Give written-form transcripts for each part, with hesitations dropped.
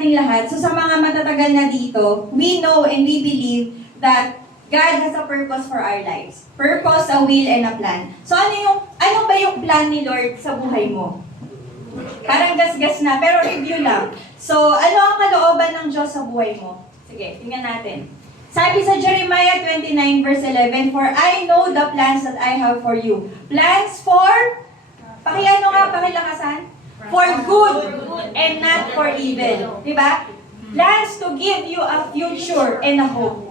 nating lahat, so sa mga matatagal na dito, we know and we believe that God has a purpose for our lives. Purpose, a will, and a plan. So ano ba yung plan ni Lord sa buhay mo? Parang gas-gas na, pero review lang. So, ano ang kalooban ng Diyos sa buhay mo? Sige, tingnan natin. Sabi sa Jeremiah 29 verse 11, "For I know the plans that I have for you." Plans for, pakilakasan? For good and not for evil. Diba? Plans to give you a future and a hope.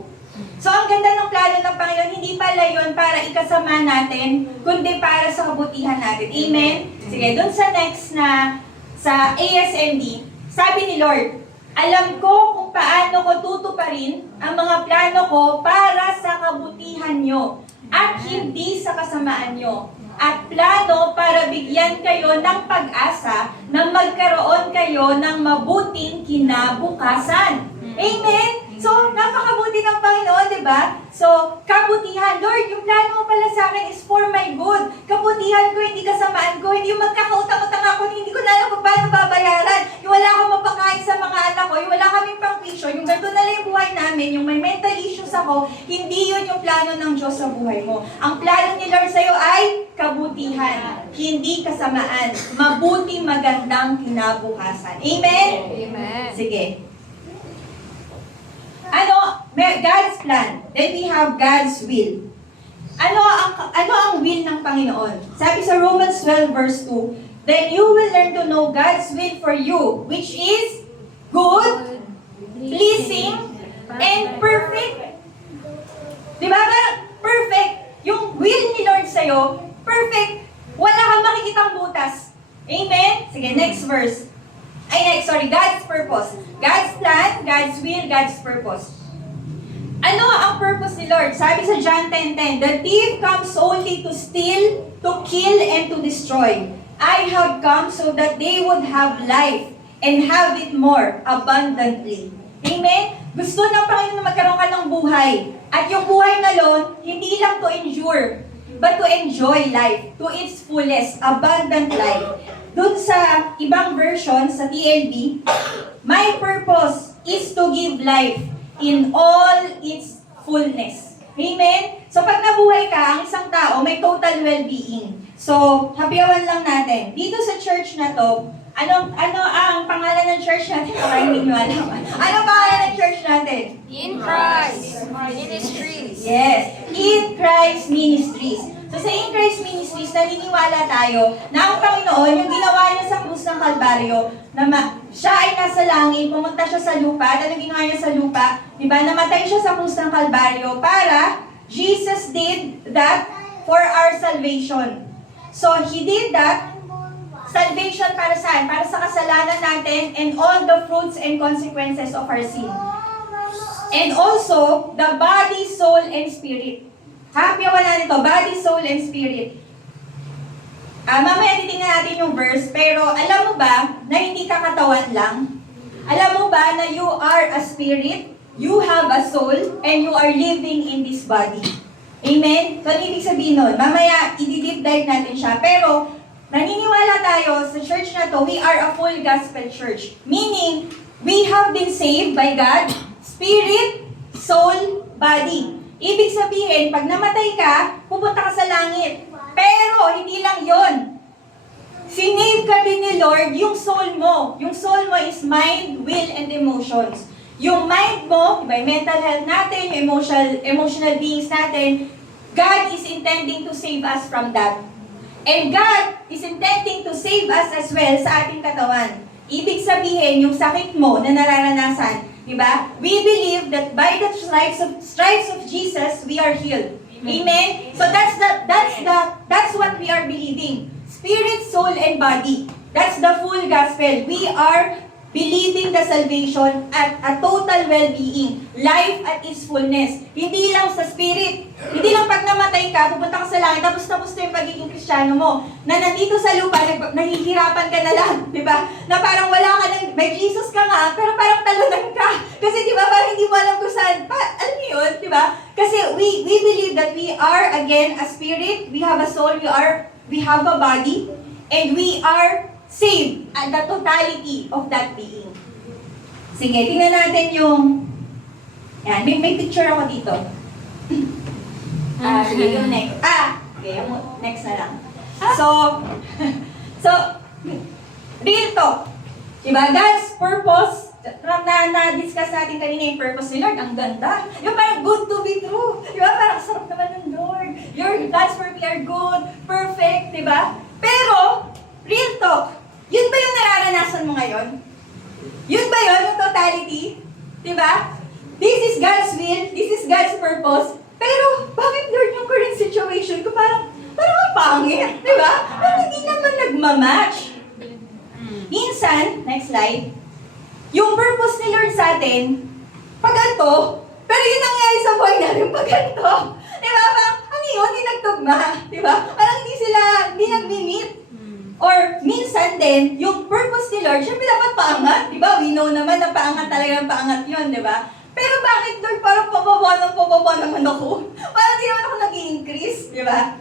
So, ang ganda ng plano ng Panginoon, hindi pala yun para ikasama natin, kundi para sa kabutihan natin. Amen? Sige, dun sa next na, sa ASMD, sabi ni Lord, "Alam ko kung paano ko tutuparin ang mga plano ko para sa kabutihan nyo at hindi sa kasamaan nyo. At plano para bigyan kayo ng pag-asa na magkaroon kayo ng mabuting kinabukasan." Amen? So, napakabuti ng Panginoon, di ba? So, kabutihan. Lord, yung plano mo pala sa akin is for my good. Kabutihan ko, hindi kasamaan ko, hindi yung magkakautang-utang ako, hindi ko na alam kung paano babayaran. Yung wala akong mapakain sa mga anak ko, yung wala kaming pang-tuition, yung ganito na lang yung buhay namin, yung may mental issues ako, hindi yun yung plano ng Diyos sa buhay mo. Ang plano ni Lord sa'yo ay kabutihan, hindi kasamaan. Mabuti, magandang kinabukasan. Amen? Amen. Sige. God's plan. Then we have God's will. Ano ang will ng Panginoon? Sabi sa Romans 12 verse 2, "Then you will learn to know God's will for you, which is good, pleasing, and perfect." Diba? Perfect. Yung will ni Lord sa'yo, perfect. Wala kang makikitang butas. Amen? Sige, next verse. God's purpose. God's plan, God's will, God's purpose. Ano ang purpose ni Lord? Sabi sa John 10:10, "The thief comes only to steal, to kill, and to destroy. I have come so that they would have life and have it more abundantly." Amen? Gusto ng Panginoon na magkaroon ka ng buhay. At yung buhay na yon, hindi lang to endure, but to enjoy life to its fullest, abundant life. Doon sa ibang version, sa TLB, "My purpose is to give life in all its fullness." Amen? So pag nabuhay ka, ang isang tao may total well-being. So, happyawan lang natin. Dito sa church na to, ano ang pangalan ng church natin? Para hindi nyo alam. Ano ang pangalan ng church natin? In Christ Ministries. Yes, In Christ Ministries. So sa In Christ Ministries, naniniwala tayo na ang Panginoon, yung ginawa niya sa krus ng Kalbaryo, na siya ay nasa langit, pumunta siya sa lupa, at ano ginawa niya sa lupa? Diba? Namatay siya sa krus ng Kalbaryo para Jesus did that for our salvation. So He did that, salvation para saan? Para sa kasalanan natin and all the fruits and consequences of our sin. And also, the body, soul, and spirit. Happyawan natin ito, body, soul, and spirit. Mamaya titingnan natin yung verse, pero alam mo ba na hindi ka katawan lang? Alam mo ba na you are a spirit, you have a soul, and you are living in this body? Amen? So, ano ibig sabihin nun? Mamaya, i-deep dive natin siya. Pero, naniniwala tayo sa church na to, we are a full gospel church. Meaning, we have been saved by God, spirit, soul, body. Ibig sabihin, pag namatay ka, pupunta ka sa langit. Pero, hindi lang yon. Sinave ka din ni Lord yung soul mo. Yung soul mo is mind, will, and emotions. Yung mind mo, diba, yung mental health natin, yung emotional beings natin, God is intending to save us from that. And God is intending to save us as well sa ating katawan. Ibig sabihin, yung sakit mo na nararanasan, diba? We believe that by the stripes of Jesus, we are healed. Amen? So that's what we are believing. spirit, soul, and body. That's the full gospel. We are believing the salvation at a total well-being. Life at its fullness. Hindi lang sa spirit. Hindi lang pag namatay ka, pupunta ka sa langit, tapos na yung pagiging Kristiyano mo. Na nandito sa lupa, nahihirapan ka na lang. Diba? Na parang wala ka ng, may Jesus ka nga, pero parang talunan ka. Kasi diba, parang hindi mo alam kung saan. Alam niyo yun, diba? Kasi we believe that we are, again, a spirit, we have a soul, we have a body, and we are saved at the totality of that being. Sige, tingnan natin yung... Yan, may picture ako dito. Sige, yung next. Okay, yung next na lang. So, real talk. Diba? God's purpose, na-discuss natin kanina yung purpose ni Lord, ang ganda. Yung parang good to be true. Diba? Parang sarap naman ng Lord. Your plans for me are good, perfect, diba? Pero, real talk, yun ba yung nararanasan mo ngayon? Yun ba yun, yung totality? Diba? This is God's will, this is God's purpose. Pero, bakit Lord yung current situation ko parang ang pangit? Diba? Parang hindi naman nagmamatch. Minsan, next slide, yung purpose ni Lord sa atin, pag ganito, pero yun nangyayari sa buhay natin pag ganito. Diba? Parang, ano yun, hindi nagtugma. Diba? Parang hindi nag-meet. Or minsan din, yung purpose ni Lord, syempre dapat paangat, di ba? We know naman na paangat talaga ang paangat yun, di ba? Pero bakit Lord, parang pababa naman ako? Parang di naman ako nag-i-increase, di ba?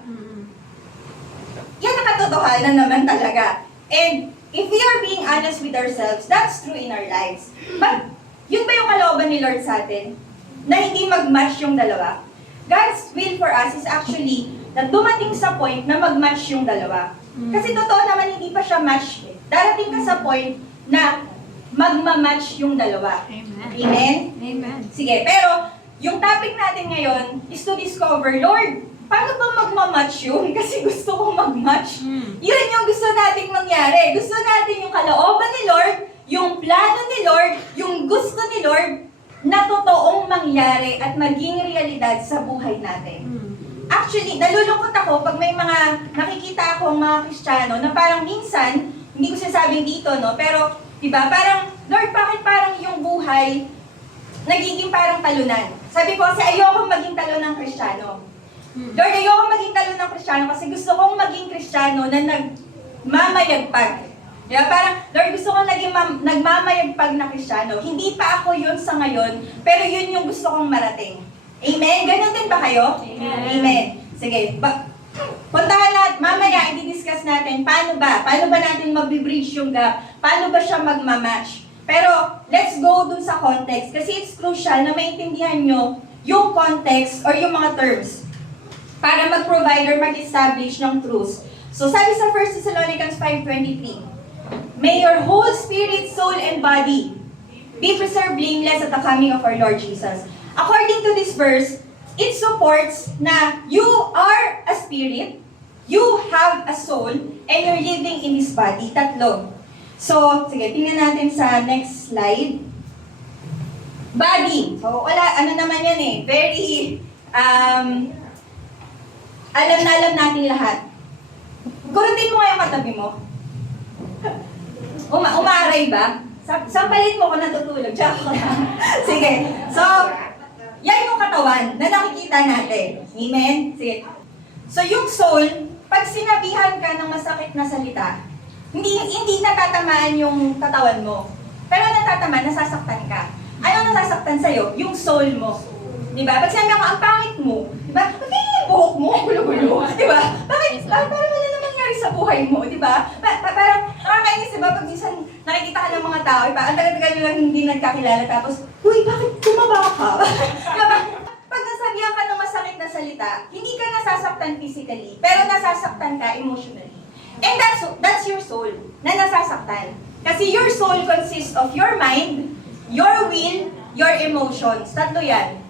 Yan ang katotohanan naman talaga. And if we are being honest with ourselves, that's true in our lives. But yun ba yung kalooban ni Lord sa atin? Na hindi mag-match yung dalawa? God's will for us is actually na dumating sa point na mag-match yung dalawa. Kasi totoo naman hindi pa siya match. Darating ka sa point na magma-match yung dalawa. Amen. Amen? Amen. Sige, pero yung topic natin ngayon is to discover, Lord, paano ba magma-match yun? Kasi gusto kong mag-match. Yun yung gusto nating mangyari. Gusto natin yung kalooban ni Lord, yung plano ni Lord, yung gusto ni Lord na totoong mangyari at maging realidad sa buhay natin. Actually, nalulungkot ako pag may mga nakikita akong mga Kristiyano na parang minsan, hindi ko sinasabing dito, no? Pero, diba, parang, Lord, bakit parang yung buhay nagiging parang talunan? Sabi ko, kasi ayokong maging talon ng Kristiyano. Lord, ayokong maging talon ng Kristiyano kasi gusto kong maging Kristiyano na nagmamayagpag. Diba? Parang, Lord, gusto kong naging nagmamayagpag na Kristiyano. Hindi pa ako yun sa ngayon, pero yun yung gusto kong marating. Amen? Ganun din ba kayo? Amen. Sige. Puntahan natin, mamaya, i-discuss natin, paano ba natin mag-bridge yung gap? Paano ba siya magmamatch? Pero, let's go dun sa context. Kasi it's crucial na maintindihan nyo yung context or yung mga terms para mag-provide or mag-establish ng truths. So, sabi sa 1 Thessalonians 5:23, may your whole spirit, soul, and body be preserved blameless at the coming of our Lord Jesus. According to this verse, it supports na you are a spirit, you have a soul, and you're living in this body. Tatlo. So, sige, tingnan natin sa next slide. Body. So, ano naman yan eh. Very, alam na alam natin lahat. Kurutin mo nga yung katabi mo. Umaaray ba? Sampalin mo kung natutulog. Sige. So, yan yung katawan na nakikita natin. Amen? Sige. So, yung soul, pag sinabihan ka ng masakit na salita, hindi natatamaan yung katawan mo. Pero natatamaan, nasasaktan ka. Anong nasasaktan sa'yo? Yung soul mo. Diba? Pag sinabi ako, ang pangit mo, diba? Pag yung buhok mo, gulo-gulo. Diba? Bakit? Parang ano na nangyari sa buhay mo, diba? Parang nakakainis, diba? Pag minsan nakikita ka ng mga tao, diba? Ang tagal-tagal nyo lang hindi nagkakilala, tapos, uy, bakit tumaba ka? Diba? Pag nasabihan ka ng masakit na salita, hindi ka nasasaktan physically, pero nasasaktan ka emotionally. And that's your soul, na nasasaktan. Kasi your soul consists of your mind, your will, your emotions. Tatlo yan.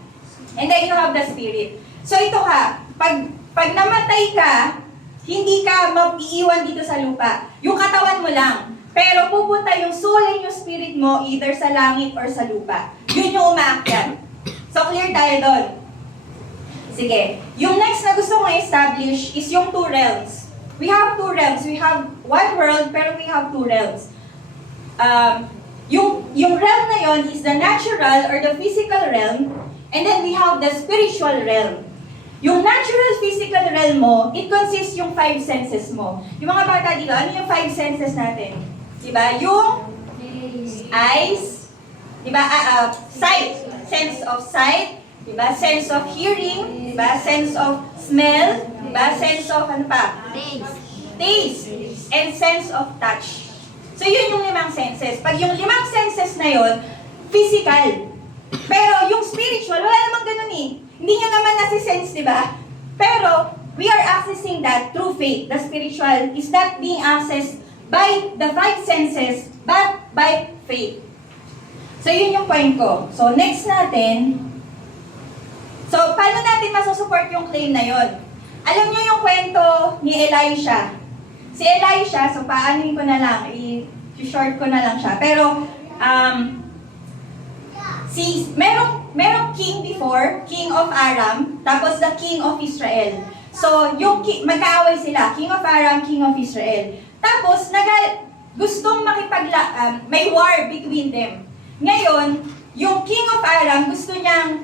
And then you have the spirit. So ito ka, pag namatay ka, hindi ka maiiwan dito sa lupa. Yung katawan mo lang. Pero pupunta yung soul and yung spirit mo either sa langit or sa lupa. Yun yung umaakyat. So clear tayo doon. Sige. Yung next na gusto kong i-establish is yung two realms. we have two realms. We have one world, pero we have two realms. Yung realm na yon is the natural or the physical realm, and then we have the spiritual realm. Yung natural physical realm mo, it consists yung five senses mo. Yung mga bata dito, ano yung five senses natin? Diba? Yung eyes, diba? Sight, sense of sight, diba? Sense of hearing, diba? Sense of smell, diba? Sense of ano pa? Taste, and sense of touch. So yun yung limang senses. Pag yung limang senses na yun, physical. Pero yung spiritual, wala namang ganun eh. Hindi niya naman nasi-sense, di ba? Pero we are accessing that through faith. The spiritual is not being accessed by the five senses, but by faith. So yun yung point ko. So next natin, so paano natin masusupport yung claim na yun? Alam niyo yung kwento ni Elisha. Si Elisha, so paanoin ko na lang, i-short ko na lang siya. Pero, merong king before, king of Aram, tapos the king of Israel. So, yung magkaaway sila, king of Aram, king of Israel. Tapos, gustong may war between them. Ngayon, yung king of Aram, gusto niyang,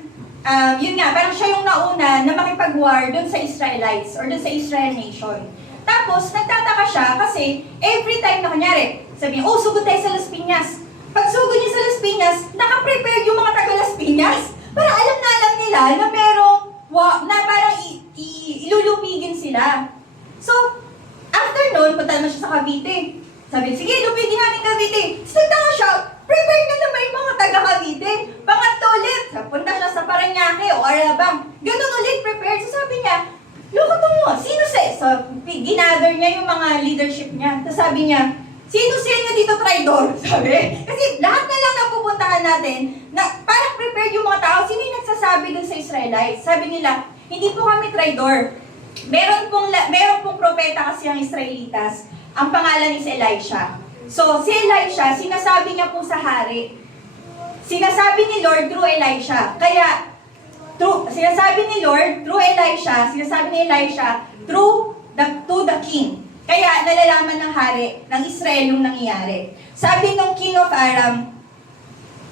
yun nga, parang siya yung nauna na makipag-war dun sa Israelites or dun sa Israel nation. Tapos, nagtataka siya kasi every time na kunyari, sabi niya, sugod tayo sa Las Piñas. Pag sugod niya sa Las Piñas, nakaprepare yung mga taga Las Piñas. Para alam nila na merong, na parang ilulupigin sila. So, after nun, punta naman siya sa Cavite. Sabi, sige, lupigin natin Cavite. So, nagtaka siya, prepare na naman yung mga taga Cavite. Pangatlo ulit, punta siya sa Parañaque o Alabang. Ganun ulit, prepared. So, sabi niya, loko mo, sino so, ginather niya yung mga leadership niya. Tapos sabi niya, sino sa inyo dito traidor? Sabi. Kasi lahat na lang na pupuntahan natin, na parang prepared yung mga tao, sino yung nagsasabi dun sa Israelites? Sabi nila, hindi po kami traidor. Meron pong propeta kasi ang Israelitas. Ang pangalan is Elisha. So, si Elisha, sinasabi niya po sa hari. Sinasabi ni Lord through Elisha. Kaya, sinasabi ni Lord through Elisha, to the king. Kaya nalalaman ng hari ng Israel yung nangyayari. Sabi nung king of Aram,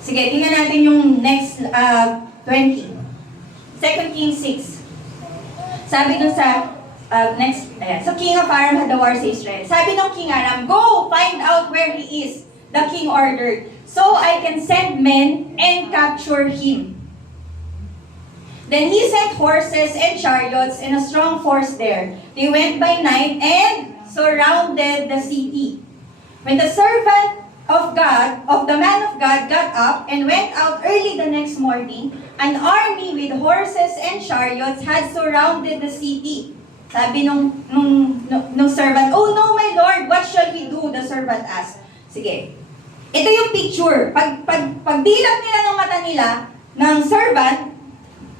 sige, tingnan natin yung next 20. 2 Kings 6. Sabi nung sa so king of Aram had the war sa Israel. Sabi nung king Aram, go find out where he is. The king ordered, so I can send men and capture him. Then he sent horses and chariots and a strong force there. They went by night and surrounded the city. When the servant of the man of God, got up and went out early the next morning, an army with horses and chariots had surrounded the city. Sabi nung servant, oh no, my lord, what shall we do? The servant asked. Sige. Ito yung picture. Pagdilat nila ng mata nila ng servant,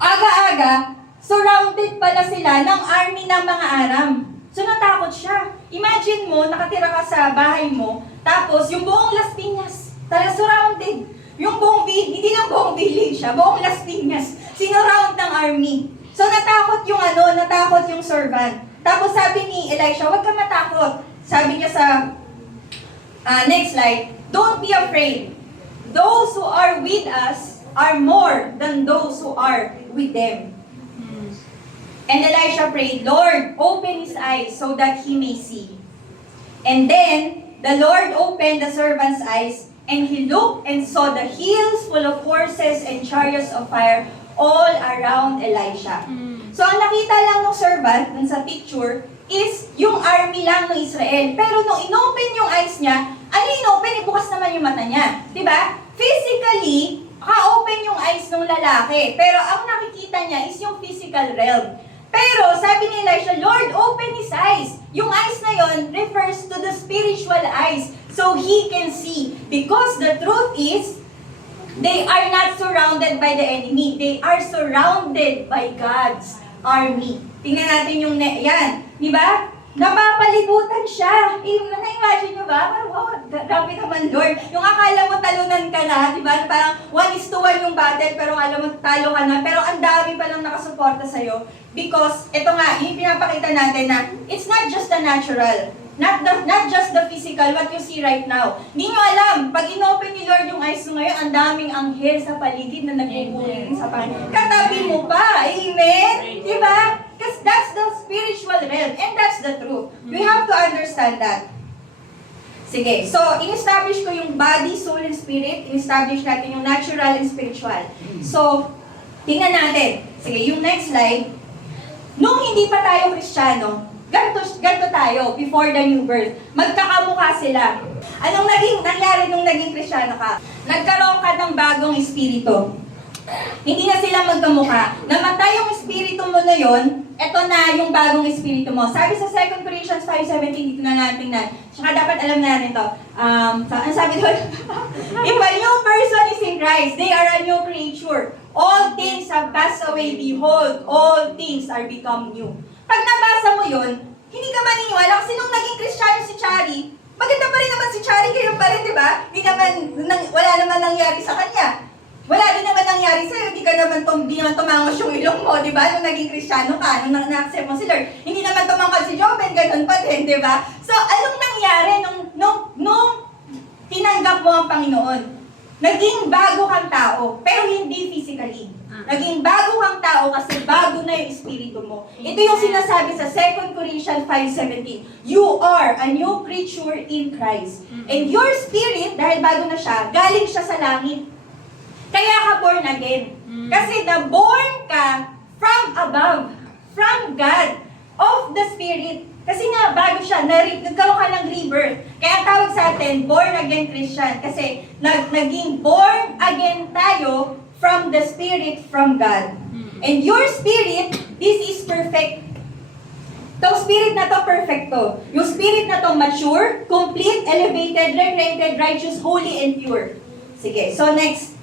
aga-aga, surrounded pala sila ng army ng mga Aram. So natakot siya. Imagine mo, nakatira ka sa bahay mo, tapos yung buong Las Piñas, talaga surrounded. Yung buong hindi lang buong village siya, buong Las Piñas, sinurround ng army. So natakot yung servant. Tapos sabi ni Elisha, huwag ka matakot. Sabi niya sa next slide, don't be afraid. Those who are with us are more than those who are with them. And Elisha prayed, Lord, open his eyes so that he may see. And then the Lord opened the servant's eyes, and he looked and saw the hills full of horses and chariots of fire all around Elisha. So ang nakita lang ng servant dun sa picture is yung army lang ng Israel. Pero nung inopen yung eyes niya, ano inopen? Ibukas naman yung mata niya. Diba? Physically, ka-open yung eyes ng lalaki. Pero ang nakikita niya is yung physical realm. Pero sabi ni Elisha, Lord, open his eyes. Yung eyes na yon refers to the spiritual eyes. So he can see. Because the truth is, they are not surrounded by the enemy. They are surrounded by God's army. Tingnan natin yung yan. Di ba? napapalibutan siya. Na-imagine nyo ba? Parang, wow, grabe naman, Lord. Yung akala mo talunan ka na, di ba? Parang 1:1 yung battle, pero alam mo, talo ka na. Pero ang dami pa lang nakasuporta sa'yo. Because, ito nga, yung pinapakita natin na, it's not just the natural. Not just the physical, what you see right now. Hindi nyo alam, pag inopen ni Lord yung eyes mo ngayon, ang daming anghel sa paligid na nagpupuling sa Panginoon. Katabi mo pa, amen? Di ba? Because that's the spiritual realm, and that's the truth. We have to understand that. Sige, so, in-establish ko yung body, soul, and spirit. In-establish natin yung natural and spiritual. So, tingnan natin. Sige, yung next slide. Nung hindi pa tayo Kristiyano, ganito tayo, before the new birth. Magkakamukha sila. Anong nangyari nung naging Kristiyano ka? Nagkaroon ka ng bagong espiritu. Hindi na sila magkamukha. Namatay yung espiritu mo na yon, eto na yung bagong espiritu mo. Sabi sa 2 Corinthians 5:17, dito na natin na. Tsaka dapat alam natin to. Ano sabi doon? If a new person is in Christ, they are a new creature. All things have passed away. Behold, all things are become new. Pag nabasa mo yun, hindi ka maniniwala. Kasi nung naging Kristiyano si Chari, maganda pa rin naman si Chari, kayo pa rin, di ba? Wala naman nangyari sa kanya. Wala din naman nangyari sa'yo, di naman tumangos yung ilong mo, di ba? Nung naging Kristiyano ka, nung na-accept mo si Lord. Hindi naman tumangkad si Joben, ganun pa din, di ba? So, anong nangyari nung tinanggap mo ang Panginoon? Naging bago kang tao, pero hindi physically. Naging bago kang tao kasi bago na yung espiritu mo. Ito yung sinasabi sa 2 Corinthians 5:17. You are a new creature in Christ. And your spirit, dahil bago na siya, galing siya sa langit. Kaya ka born again. Kasi born ka from above, from God, of the Spirit. Kasi nga, bago siya, nagkaroon ka ng rebirth. Kaya tawag sa atin, born again Christian. Kasi naging born again tayo from the Spirit, from God. And your spirit, this is perfect. Itong spirit na to, perfecto. Yung spirit na to, mature, complete, elevated, regulated, righteous, holy, and pure. Sige, so next.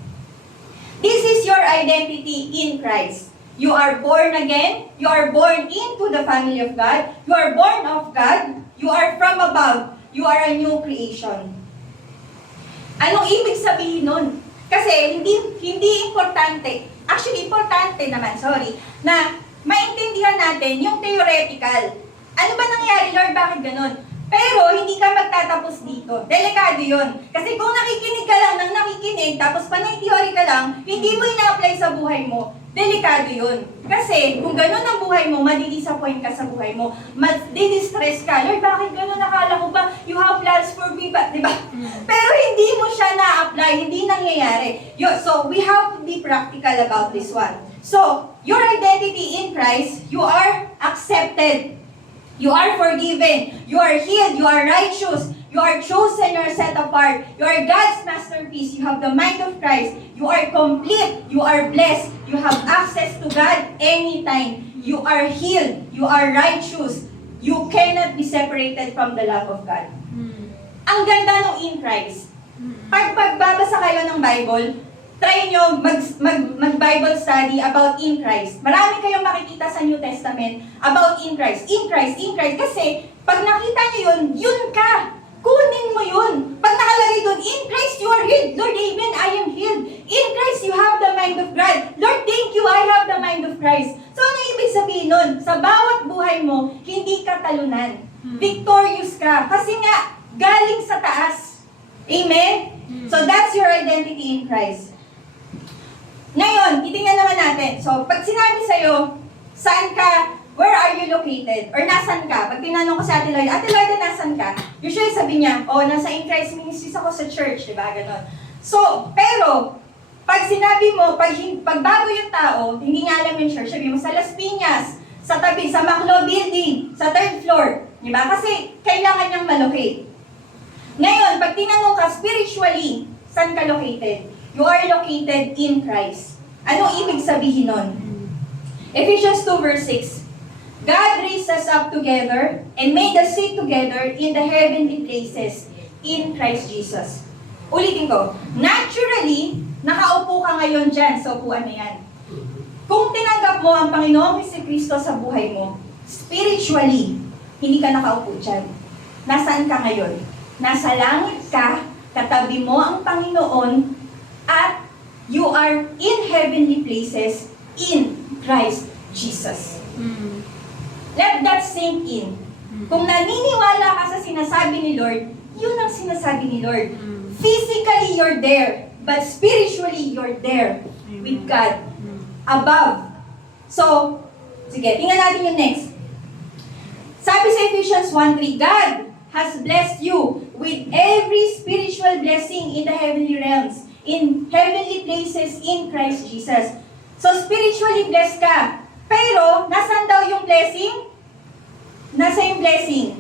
This is your identity in Christ. You are born again. You are born into the family of God. You are born of God. You are from above. You are a new creation. Anong ibig sabihin nun? Kasi hindi importante, actually importante naman, na maintindihan natin yung theoretical. Ano ba nangyari, Lord? Bakit ganun? Pero hindi ka magtatapos dito. Delikado yun. Kasi kung nakikinig ka lang ng nakikinig, tapos panay theory ka lang, hindi mo ina-apply sa buhay mo, delikado yun. Kasi kung ganun ang buhay mo, madidisappoint ka sa buhay mo. Madidistress ka. Lord, bakit ganun? Nakala ko ba, you have plans for me ba? Diba? Pero hindi mo siya na-apply, hindi nangyayari. So, we have to be practical about this one. So, your identity in Christ, you are accepted. You are forgiven. You are healed. You are righteous. You are chosen. You are set apart. You are God's masterpiece. You have the mind of Christ. You are complete. You are blessed. You have access to God anytime. You are healed. You are righteous. You cannot be separated from the love of God. Ang ganda ng in Christ. Pag pagbabasa kayo ng Bible, try nyo mag-Bible study about in Christ. Marami kayong makikita sa New Testament about in Christ. In Christ, in Christ. Kasi, pag nakita nyo yun, yun ka. Kunin mo yun. Pag nakalagay doon, in Christ you are healed. Lord, amen, I am healed. In Christ you have the mind of God. Lord, thank you, I have the mind of Christ. So, ano ibig sabihin nun? Sa bawat buhay mo, hindi ka talunan. Victorious ka. Kasi nga, galing sa taas. Amen? So, that's your identity in Christ. Ngayon, titingnan naman natin. So, pag sinabi sa'yo, saan ka, where are you located? Or nasan ka? Pag tinanong ko sa Ate Lloyd, nasan ka? Usually sabi niya, nasa in Christ Ministries ako sa church, diba? Ganon. So, pero, pag sinabi mo, pag bago yung tao, hindi nga alam yung church, sabi mo, sa Las Piñas, sa tabi, sa Maclo Building, sa 3rd floor, diba? Kasi, kailangan niyang malocate. Ngayon, pag tinanong ka spiritually, saan ka located? You are located in Christ. Anong ibig sabihin nun? Ephesians 2 verse 6. God raised us up together and made us sit together in the heavenly places in Christ Jesus. Ulitin ko. Naturally, nakaupo ka ngayon dyan sa upuan na yan. Kung tinanggap mo ang Panginoong Kristo sa buhay mo, spiritually, hindi ka nakaupo dyan. Nasaan ka ngayon? Nasa langit ka, katabi mo ang Panginoon, at you are in heavenly places in Christ Jesus. Let that sink in. Kung naniniwala ka sa sinasabi ni Lord, yun ang sinasabi ni Lord. Physically, you're there. But spiritually, you're there with God. Above. So, sige, tingnan natin yung next. Sabi sa Ephesians 1:3, God has blessed you with every spiritual blessing in the heavenly realms, in heavenly places in Christ Jesus. So, spiritually blessed ka. Pero, nasaan daw yung blessing? Nasa yung blessing?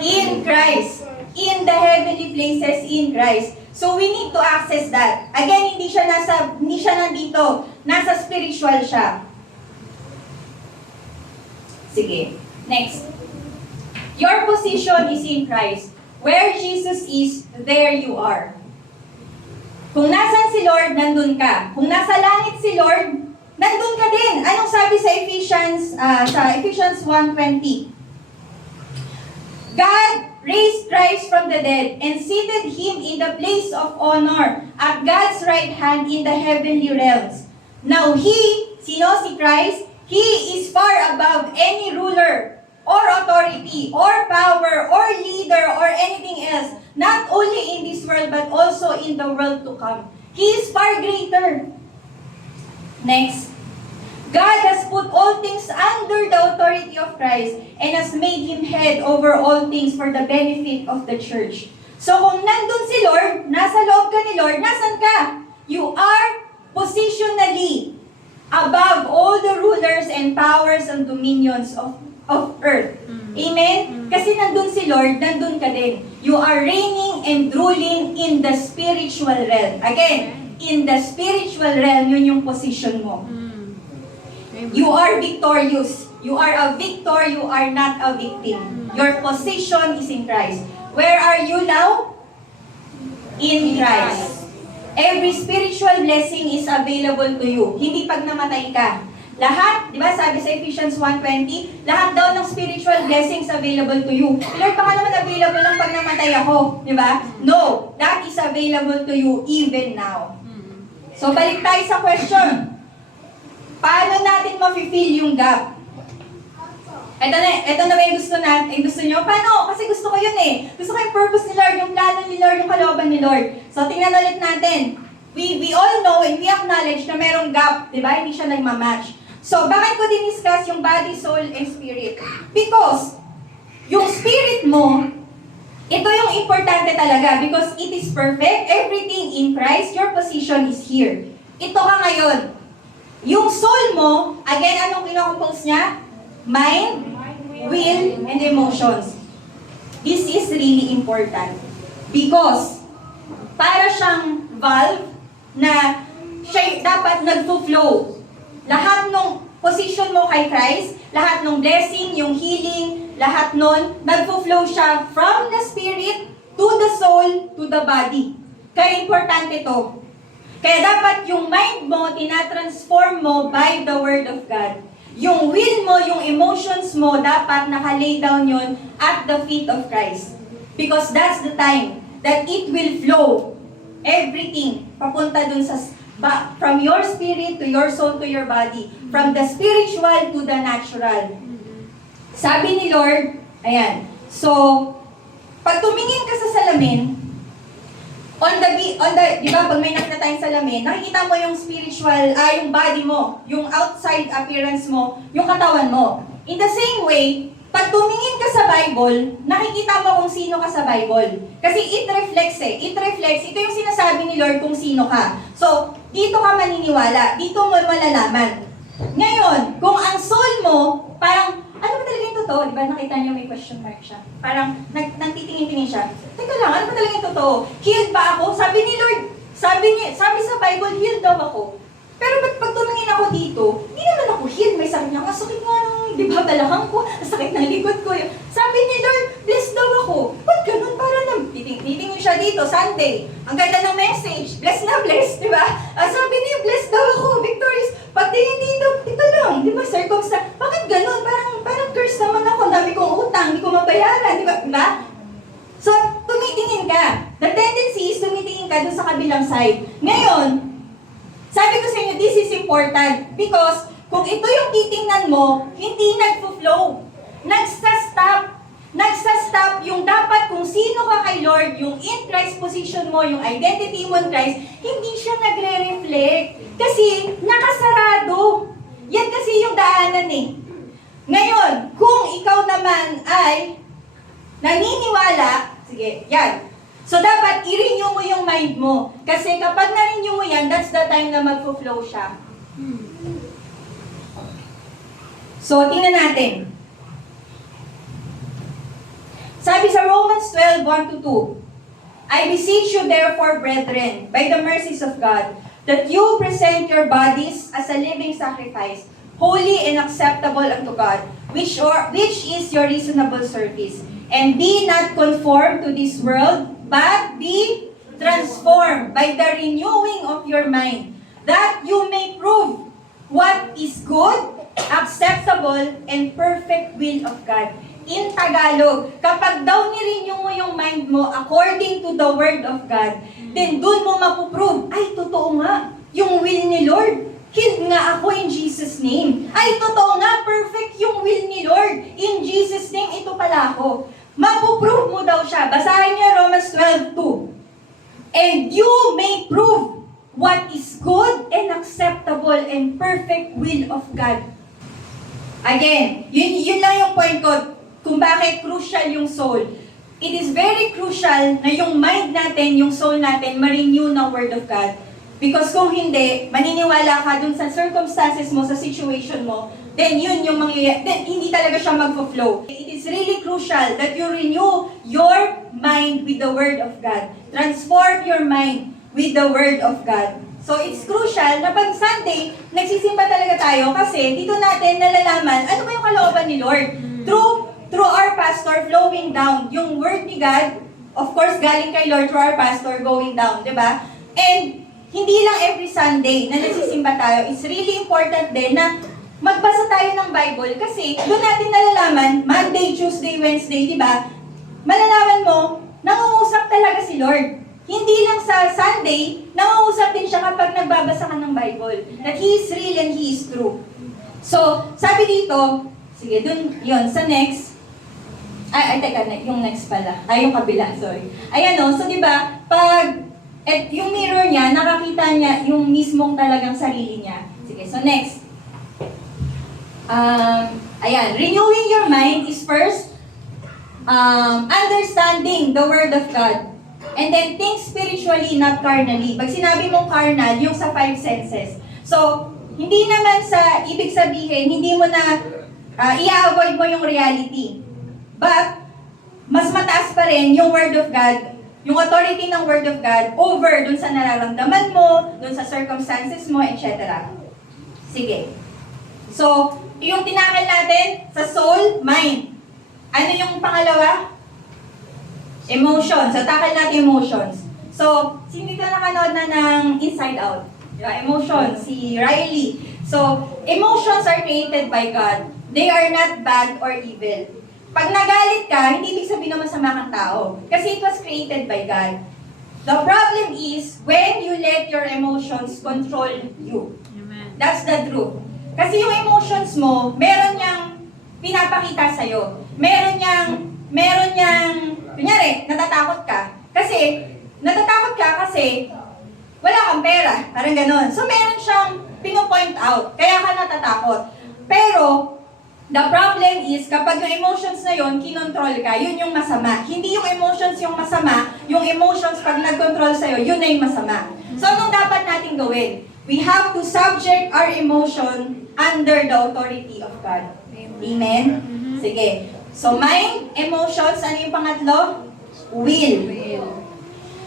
In Christ. In the heavenly places in Christ. So, we need to access that. Again, hindi siya nandito. Nasa spiritual siya. Sige. Next. Your position is in Christ. Where Jesus is, there you are. Kung nasan si Lord, nandun ka. Kung nasa langit si Lord, nandun ka din. Anong sabi sa Ephesians 1:20? God raised Christ from the dead and seated Him in the place of honor at God's right hand in the heavenly realms. Now He, sino si Christ? He is far above any ruler or authority or power or leader or anything else, not only in this world but also in the world to come. He is far greater. Next. God has put all things under the authority of Christ and has made Him head over all things for the benefit of the church. So kung nandun si Lord, nasa loob ka ni Lord, nasan ka? You are positionally above all the rulers and powers and dominions of earth. Amen? Kasi nandun si Lord, nandun ka din. You are reigning and ruling in the spiritual realm. Again, in the spiritual realm, yun yung position mo. You are victorious. You are a victor. You are not a victim. Your position is in Christ. Where are you now? In Christ. Every spiritual blessing is available to you. Hindi pag namatay ka. Lahat, di ba sabi sa Ephesians 1:20, lahat daw ng spiritual blessings available to you. Lord, baka naman available lang pag namatay ako. Di ba? No. That is available to you even now. So, balik tayo sa question. Paano natin ma-fill yung gap? Ito na ba yung gusto natin? Gusto nyo? Paano? Kasi gusto ko yun eh. Gusto ko yung purpose ni Lord, yung plano ni Lord, yung kalooban ni Lord. So, tingnan ulit natin. We all know and we acknowledge na merong gap, di ba? Hindi siya nagmamatch. So, bakit ko din-discuss yung body, soul, and spirit? Because, yung spirit mo, ito yung importante talaga because it is perfect. Everything in Christ, your position is here. Ito ka ngayon. Yung soul mo, again, anong kinocompose niya? Mind, will, and emotions. This is really important. Because, para siyang valve na siya dapat nagfo-flow. Lahat ng position mo kay Christ, lahat ng blessing, yung healing, lahat nun, nagfo-flow siya from the spirit to the soul to the body. Kaya importante to. Kaya dapat yung mind mo, tinatransform mo by the Word of God. Yung will mo, yung emotions mo, dapat nakalay down yun at the feet of Christ. Because that's the time that it will flow. Everything, papunta dun sa, from your spirit to your soul to your body. From the spiritual to the natural. Sabi ni Lord, ayan, so, pag tumingin ka sa salamin, di ba, pag may nakita tayong salamin, nakikita mo yung spiritual, yung body mo, yung outside appearance mo, yung katawan mo. In the same way, pag tumingin ka sa Bible, nakikita mo kung sino ka sa Bible. Kasi it reflects ito yung sinasabi ni Lord kung sino ka. So, dito ka maniniwala, dito mo malalaman. Ngayon, kung ang soul mo, parang, ano ba talaga yung totoo? Di ba nakita niyo may question mark siya? Parang nagtitingin-tingin siya. Teka lang, ano ba talaga yung totoo? Healed ba ako? Sabi ni Lord, sabi sa Bible, healed daw ako. Pero ba't pag tumingin ako dito, hindi naman ako healed. May sakit niya, ang sakit nga ng, di ba, balakang ko, ang sakit ng likod ko. Sabi ni Lord, blessed daw ako. Ba't ganun? Para nang titingin siya dito, Sunday. Ang ganda ng message, blessed na blessed, di ba? Sabi niya, blessed daw ako, victorious. Pagtingin dito, ito lang, di ba, circumstance. Bakit ganun? Parang curse naman ako, dami kong utang, hindi ko mabayaran, di ba? Diba? So, tumitingin ka. The tendency is tumitingin ka dun sa kabilang side. Ngayon, sabi ko sa inyo, this is important because kung ito yung titingnan mo, hindi nagpo-flow. Nagsa-stop yung dapat kung sino ka kay Lord, yung in Christ position mo, yung identity mo in Christ, hindi siya nagre-reflect. Kasi nakasarado. Yan kasi yung daanan eh. Ngayon, kung ikaw naman ay naniniwala, sige, yan. So, dapat i-renew mo yung mind mo. Kasi kapag na-renew mo yan, that's the time na magpo-flow siya. So, tingnan natin. Sabi sa Romans 12:1-2, I beseech you therefore, brethren, by the mercies of God, that you present your bodies as a living sacrifice, holy and acceptable unto God, which is your reasonable service. And be not conformed to this world, but be transformed by the renewing of your mind, that you may prove what is good, acceptable, and perfect will of God. In Tagalog, kapag daw nirenew mo yung mind mo according to the Word of God, then dun mo mapuprove, ay, totoo nga, yung will ni Lord. Healed nga ako in Jesus' name. Ay, totoo nga, perfect yung will ni Lord. In Jesus' name, ito pala ako. Mapuprove mo daw siya. Basahin niyo Romans 12:2. And you may prove what is good and acceptable and perfect will of God. Again, yun lang yung point ko kung bakit crucial yung soul. It is very crucial na yung mind natin, yung soul natin, ma-renew ng Word of God. Because kung hindi, maniniwala ka dun sa circumstances mo, sa situation mo, then yun yung mangyayari, then hindi talaga siya mag-flow. It is really crucial that you renew your mind with the Word of God. Transform your mind with the Word of God. So it's crucial na pag Sunday, nagsisimba talaga tayo kasi dito natin nalalaman ano ba yung kalooban ni Lord. Through our pastor flowing down, yung Word ni God, of course galing kay Lord through our pastor going down, di ba? And hindi lang every Sunday na nagsisimba tayo, it's really important din na magbasa tayo ng Bible kasi doon natin nalalaman, Monday, Tuesday, Wednesday, di ba? Malalaman mo, nangungusap talaga si Lord. Hindi lang sa Sunday, nangungusap din siya kapag nagbabasa ka ng Bible. That He is real and He is true. So, sabi dito, sige, dun, yun, sa next, teka, yung next pala. Yung kabila, sorry. Ayan o, so di ba, pag, yung mirror niya, nakakita niya yung mismong talagang sarili niya. Sige, so next. Ayan, renewing your mind is first, understanding the Word of God. And then think spiritually, not carnally. Pag sinabi mong carnal, yung sa five senses. So, hindi naman sa ibig sabihin, hindi mo na i-avoid mo yung reality. But, mas mataas pa rin yung Word of God, yung authority ng Word of God over dun sa nararamdaman mo, dun sa circumstances mo, etc. Sige. So, yung tinakal natin sa soul, mind. Ano yung pangalawa? Emotions. So, takal natin emotions. So, sino dito nakanood na ng Inside Out? Diba? Emotions. Si Riley. So, emotions are created by God. They are not bad or evil. Pag nagalit ka, hindi ibig sabihin na masama kang tao. Kasi it was created by God. The problem is when you let your emotions control you. Amen. That's the truth. Kasi yung emotions mo, meron niyang pinapakita sa'yo. Meron niyang, kunyari, natatakot ka. Natatakot ka kasi wala kang pera. Parang ganon. So meron siyang pino-point out. Kaya ka natatakot. Pero, the problem is, kapag yung emotions na yun, kinontrol ka, yun yung masama. Hindi yung emotions yung masama, yung emotions pag nag-control sa'yo, yun na yung masama. So, anong dapat natin gawin? We have to subject our emotion under the authority of God. Amen? Sige. So, mind, emotions, ano yung pangatlo? Will.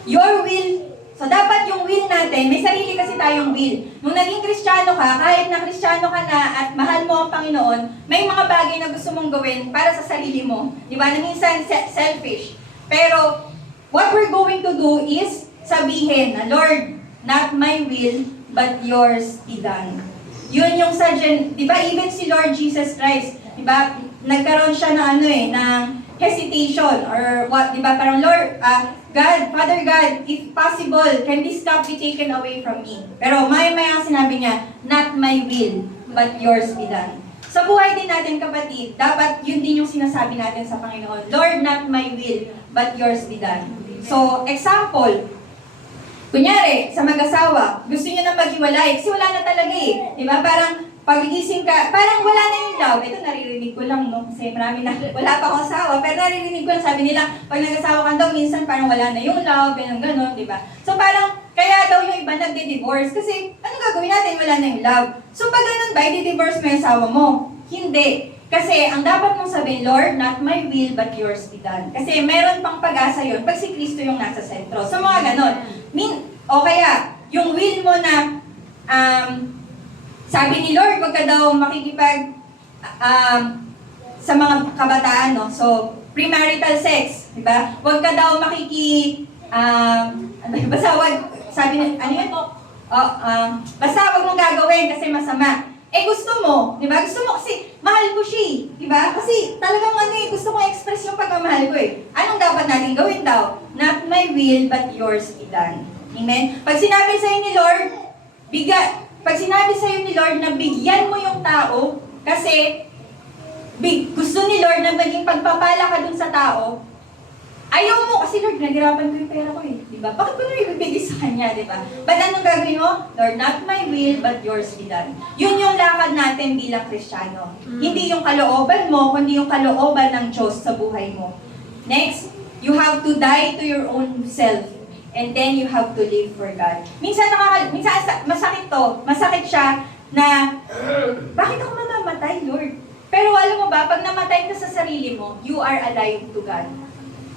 Your will. So, dapat yung will natin, may sarili kasi tayong will. Nung naging Kristiyano ka, kahit na Kristiyano ka na at mahal mo ang Panginoon, may mga bagay na gusto mong gawin para sa sarili mo. Di ba? Na minsan selfish. Pero, what we're going to do is sabihin na, Lord, not my will, but yours be done. Yun yung di ba? Even si Lord Jesus Christ, di ba? nagkaroon siya ng ng hesitation or what, di ba? Parang Lord, God, Father God, if possible, can this cup be taken away from me? Pero maya-maya sinabi niya, not my will, but yours be done. Sa buhay din natin, kapatid, dapat yun din yung sinasabi natin sa Panginoon. Lord, not my will, but yours be done. So, example, kunyari, sa mag-asawa, gusto niyo na maghiwalay, kasi wala na talaga eh. Di ba? Parang, pagigising ka, parang wala na yung love. Ito naririnig ko lang, no? Kasi marami na, wala pa akong asawa, pero naririnig ko lang, sabi nila, pag nag-asawa ka daw, minsan parang wala na yung love, gano'n, di ba? So parang, kaya daw yung iba nagde-divorce, kasi ano gagawin natin, wala na yung love. So pag ganun ba, i-divorce mo yung asawa mo? Hindi. Kasi ang dapat mong sabihin, Lord, not my will, but yours be done. Kasi meron pang pag-asa yun, pag si Kristo yung nasa sentro. So mga gano'n. O kaya, yung will mo na, sabi ni Lord, wag ka daw makikipag sa mga kabataan, no? So, premarital sex, di ba? Wag ka daw basta wag, sabi ni, ano yun? Basta wag mong gagawin kasi masama. Gusto mo, di ba? Gusto mo kasi, mahal ko siya, di ba? Kasi talagang gusto kong express yung pagmamahal ko eh. Anong dapat natin gawin daw? Not my will, but yours be done. Amen? Pag sinabi sa'yo ni Lord, pag sinabi sa'yo ni Lord na bigyan mo yung tao, kasi gusto ni Lord na maging pagpapala ka dun sa tao, ayaw mo, kasi Lord, nagirapan ko yung pera ko eh. Diba? Bakit ko na ibibigay sa Kanya, diba? But anong gagawin mo? Lord, not my will, but yours be done. Yun yung lakad natin bilang Kristiyano. Hindi yung kalooban mo, kundi yung kalooban ng Diyos sa buhay mo. Next, you have to die to your own self. And then you have to live for God. Minsan masakit to. Masakit siya na, bakit ako mamamatay, Lord? Pero alam mo ba, pag namatay ka sa sarili mo, you are alive to God.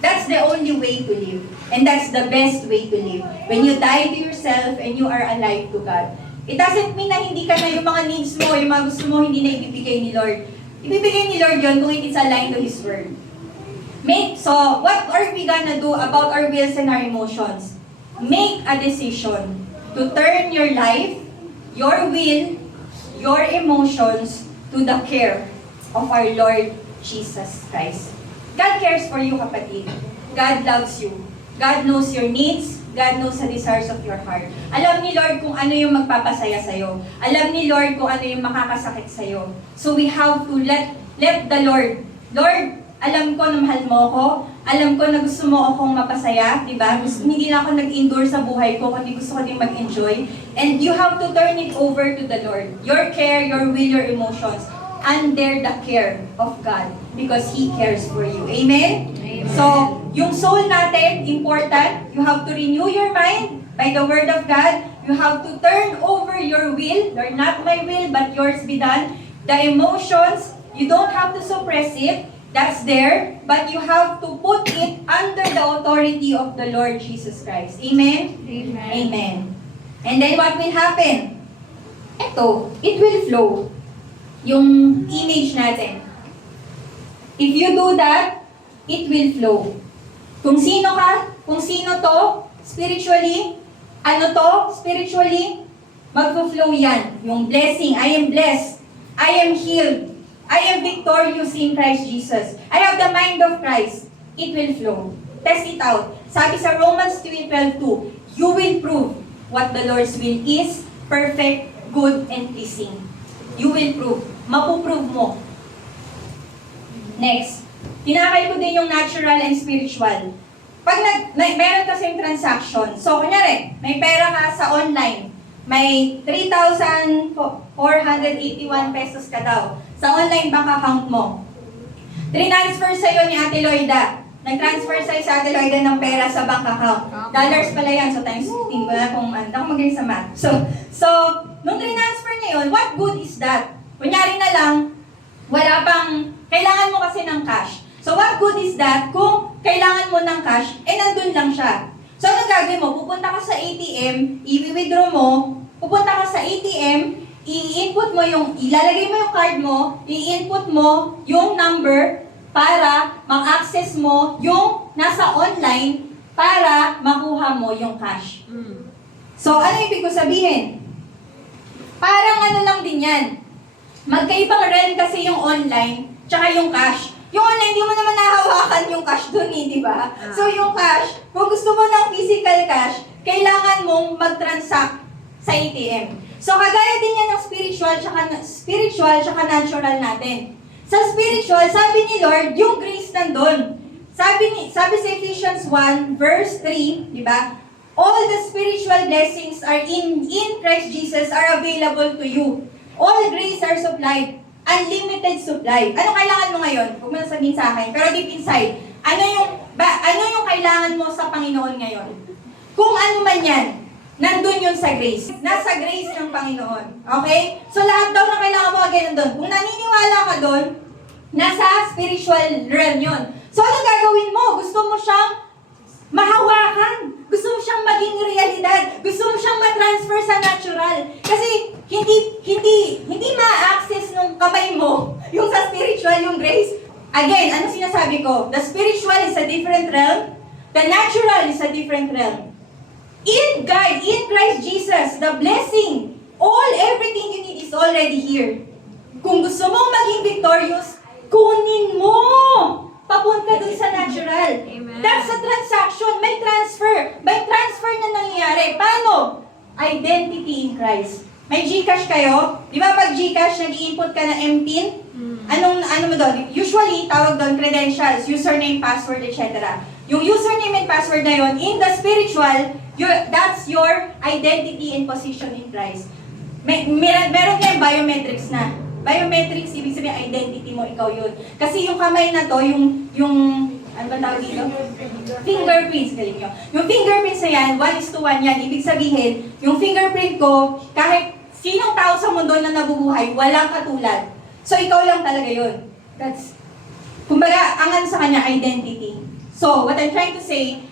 That's the only way to live. And that's the best way to live. When you die to yourself and you are alive to God. It doesn't mean na hindi ka na yung mga needs mo, yung mga gusto mo, hindi na ibibigay ni Lord. Ibibigay ni Lord yun kung it is aligned to His Word. So, what are we gonna do about our wills and our emotions? Make a decision to turn your life, your will, your emotions to the care of our Lord Jesus Christ. God cares for you, kapatid. God loves you. God knows your needs. God knows the desires of your heart. Alam ni Lord kung ano yung magpapasaya sa'yo. Alam ni Lord kung ano yung makakasakit sa'yo. So we have to let the Lord, alam ko na mahal mo ako. Alam ko na gusto mo akong mapasaya, di ba? Hindi na ako nag-endure sa buhay ko, kundi gusto ko din mag-enjoy. And you have to turn it over to the Lord. Your care, your will, your emotions, under the care of God. Because He cares for you. Amen? Amen. So, yung soul natin, important. You have to renew your mind by the Word of God. You have to turn over your will. Lord, not my will, but yours be done. The emotions, you don't have to suppress it. That's there, but you have to put it under the authority of the Lord Jesus Christ. Amen? Amen. Amen. And then what will happen? Ito, it will flow. Yung image natin. If you do that, it will flow. Kung sino ka, kung sino to, spiritually, magpo-flow yan. Yung blessing, I am blessed, I am healed, I am victorious in Christ Jesus. I have the mind of Christ. It will flow. Test it out. Sabi sa Romans 3:12, you will prove what the Lord's will is, perfect, good, and pleasing. You will prove. Mapuprove mo. Next. Tinakay ko din yung natural and spiritual. Pag meron kasi yung transaction. So, kunyari, may pera ka sa online. May 3,481 pesos ka daw sa online bank account mo. Transfer sa'yo ni Ate Loida. Nag-transfer sa'yo sa Ate Loida ng pera sa bank account. Dollars pala yan, so times 15. Wala kung ako magaling sa math. So, nung transfer niya yun, what good is that? Kunyari na lang, wala pang, kailangan mo kasi ng cash. So, what good is that kung kailangan mo ng cash, nandun lang siya. So, ano gagawin mo? Pupunta ka sa ATM, i-withdraw mo, pupunta ka sa ATM, i-input mo ilalagay mo yung card mo, i-input mo yung number para mag-access mo yung nasa online para makuha mo yung cash. So, ano ibig ko sabihin? Parang ano lang din yan. Magkaibang realm kasi yung online tsaka yung cash. Yung online, hindi mo naman nahawakan yung cash dun di ba? So yung cash, kung gusto mo ng physical cash, kailangan mong mag-transact sa ATM. So kagaya din yan ng spiritual tsaka natural natin. Sa spiritual, sabi ni Lord, yung grace nandun. Sabi sa Ephesians 1 verse 3, di ba? All the spiritual blessings are in Christ Jesus are available to you. All grace are supplied. Unlimited supply. Ano kailangan mo ngayon? Huwag mo na sabihin sa akin. Pero deep inside, ano yung kailangan mo sa Panginoon ngayon? Kung ano man yan, nandun yun sa grace. Nasa grace ng Panginoon. Okay? So lahat daw na kailangan mo again nandun. Kung naniniwala ka doon, nasa spiritual realm yun. So ano gagawin mo? Gusto mo siyang mahawakan. Gusto mo siyang maging realidad. Gusto mo siyang ma-transfer sa natural. Kasi hindi ma-access nung kamay mo yung sa spiritual, yung grace. Again, ano sinasabi ko? The spiritual is a different realm. The natural is a different realm. In God, in Christ Jesus, the blessing, everything you need is already here. Kung gusto mong maging victorious, kunin mo! Papunta dun sa natural. Amen. That's a transaction. May transfer. May transfer na nangyayari. Paano? Identity in Christ. May GCash kayo? Di ba pag GCash, nag-i-input ka ng MPIN? Ano mo doon? Usually, tawag doon credentials, username, password, etc. Yung username and password na yun, in the spiritual, that's your identity and position in Christ. Meron kayong biometrics na. Biometrics, ibig sabihin, identity mo, ikaw yun. Kasi yung kamay na to, ano ba tawag dito? Fingerprints, galing nyo. Yung fingerprints na yan, 1:1 yan. Ibig sabihin, yung fingerprint ko, kahit sinong tao sa mundo na nabubuhay, walang katulad. So, ikaw lang talaga yun. Kumbaga, ang ano sa kanya, identity. So, what I'm trying to say,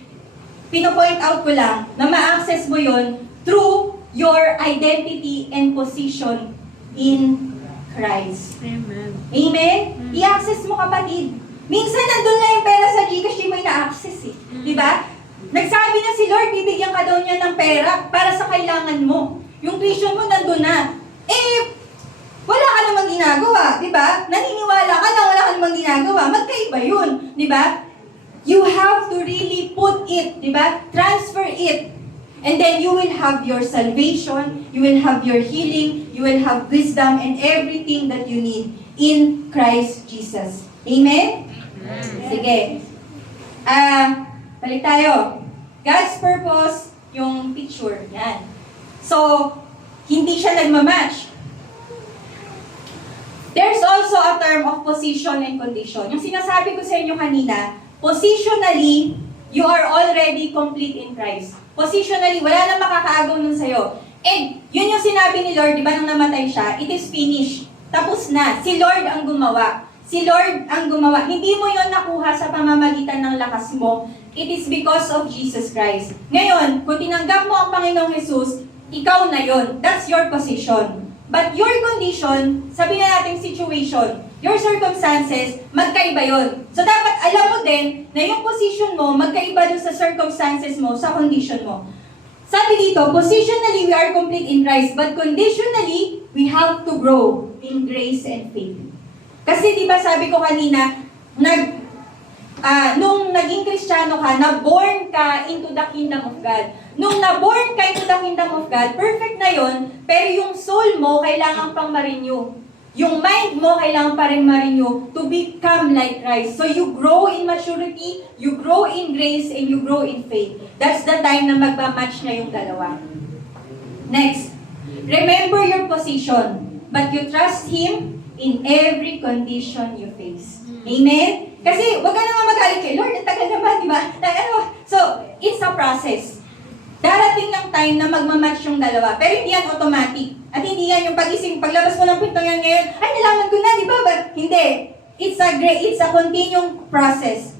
pino-point out ko lang na ma-access mo yun through your identity and position in Christ. Amen. Amen? I-access mo, kapatid. Minsan nandun lang yung pera sa Gcash, di mo na-access eh. Di ba? Nagsabi na si Lord, bibigyan ka daw niya ng pera para sa kailangan mo. Yung tuition mo nandun na. Wala ka namang ginagawa, di ba? Naniniwala ka na wala ka namang ginagawa. Magkaiba yun, di ba? You have to really put it, di ba? Transfer it. And then you will have your salvation, you will have your healing, you will have wisdom and everything that you need in Christ Jesus. Amen? Sige. Balik tayo. God's purpose, yung picture. Yan. So, hindi siya nagmamatch. There's also a term of position and condition. Yung sinasabi ko sa inyo kanina, positionally, you are already complete in Christ. Positionally, wala nang makakaagaw nun sa'yo. And, yun yung sinabi ni Lord, di ba nung namatay siya, it is finished. Tapos na. Si Lord ang gumawa. Si Lord ang gumawa. Hindi mo yon nakuha sa pamamagitan ng lakas mo. It is because of Jesus Christ. Ngayon, kung tinanggap mo ang Panginoong Jesus, ikaw na yon. That's your position. But your condition, sabi na nating situation, your circumstances, magkaiba yon. So dapat alam mo din na yung position mo, magkaiba dun sa circumstances mo, sa condition mo. Sabi dito, positionally we are complete in Christ, but conditionally, we have to grow in grace and faith. Kasi di ba sabi ko kanina, nung naging Kristiyano ka, na-born ka into the kingdom of God. Nung na-born ka into the kingdom of God, perfect na yon, pero yung soul mo, kailangan pang ma-renew. Yung mind mo, kailangan pa rin ma-renew to become like Christ. So you grow in maturity, you grow in grace, and you grow in faith. That's the time na magmamatch na yung dalawa. Next, remember your position, but you trust Him in every condition you face. Amen? Kasi wag ka naman magalit kay Lord, ang tagal naman, di ba? So, it's a process. Darating ng time na magmamatch yung dalawa, pero hindi yan automatic. At hindi yan yung pagising, paglabas mo ng pintong yan ngayon, ay, nalaman ko na, di ba? But, hindi. It's a continuing process.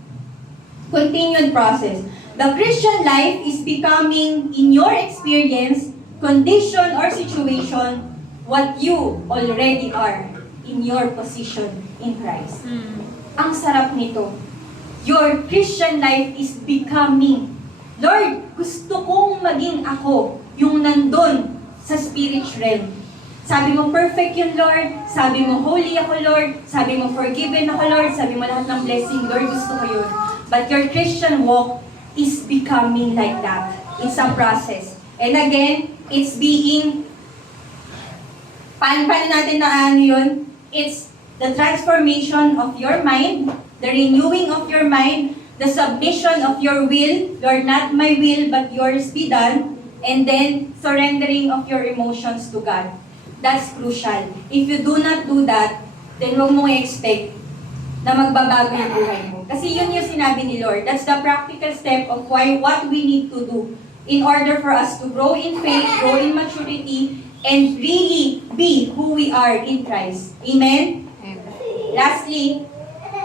Continued process. The Christian life is becoming, in your experience, condition or situation, what you already are in your position in Christ. Ang sarap nito. Your Christian life is becoming. Lord, gusto kong maging ako, yung nandun sa spirit realm. Sabi mo, perfect yun, Lord. Sabi mo, holy ako, Lord. Sabi mo, forgiven ako, Lord. Sabi mo, lahat ng blessing, Lord, gusto ko yun. But your Christian walk is becoming like that. It's a process. And again, it's being, paano natin na ano yun? It's the transformation of your mind, the renewing of your mind, the submission of your will, Lord, not my will, but yours be done, and then surrendering of your emotions to God. That's crucial. If you do not do that, then huwag mong i-expect na magbabago yung buhay mo. Kasi yun yung sinabi ni Lord. That's the practical step of what we need to do in order for us to grow in faith, grow in maturity, and really be who we are in Christ. Amen? Amen. Lastly,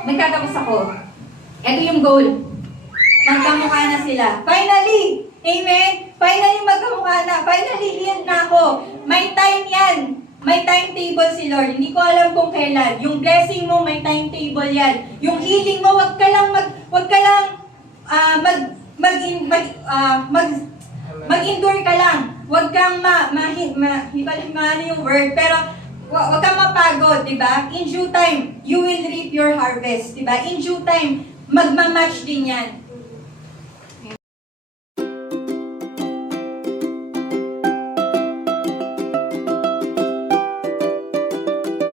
magtatapos ako. Ito yung goal. Magkamukha na sila. Finally! Amen? Finally, magkamukha na. Finally, liyan na ako. May time yan. May timetable si Lord. Hindi ko alam kung kailan. Yung blessing mo, may timetable yan. Yung healing mo, wag ka lang mag-endure ka lang. Wag kang ano yung word, pero wag kang mapagod, di ba? In due time, you will reap your harvest, di ba? In due time, magmamatch din yan.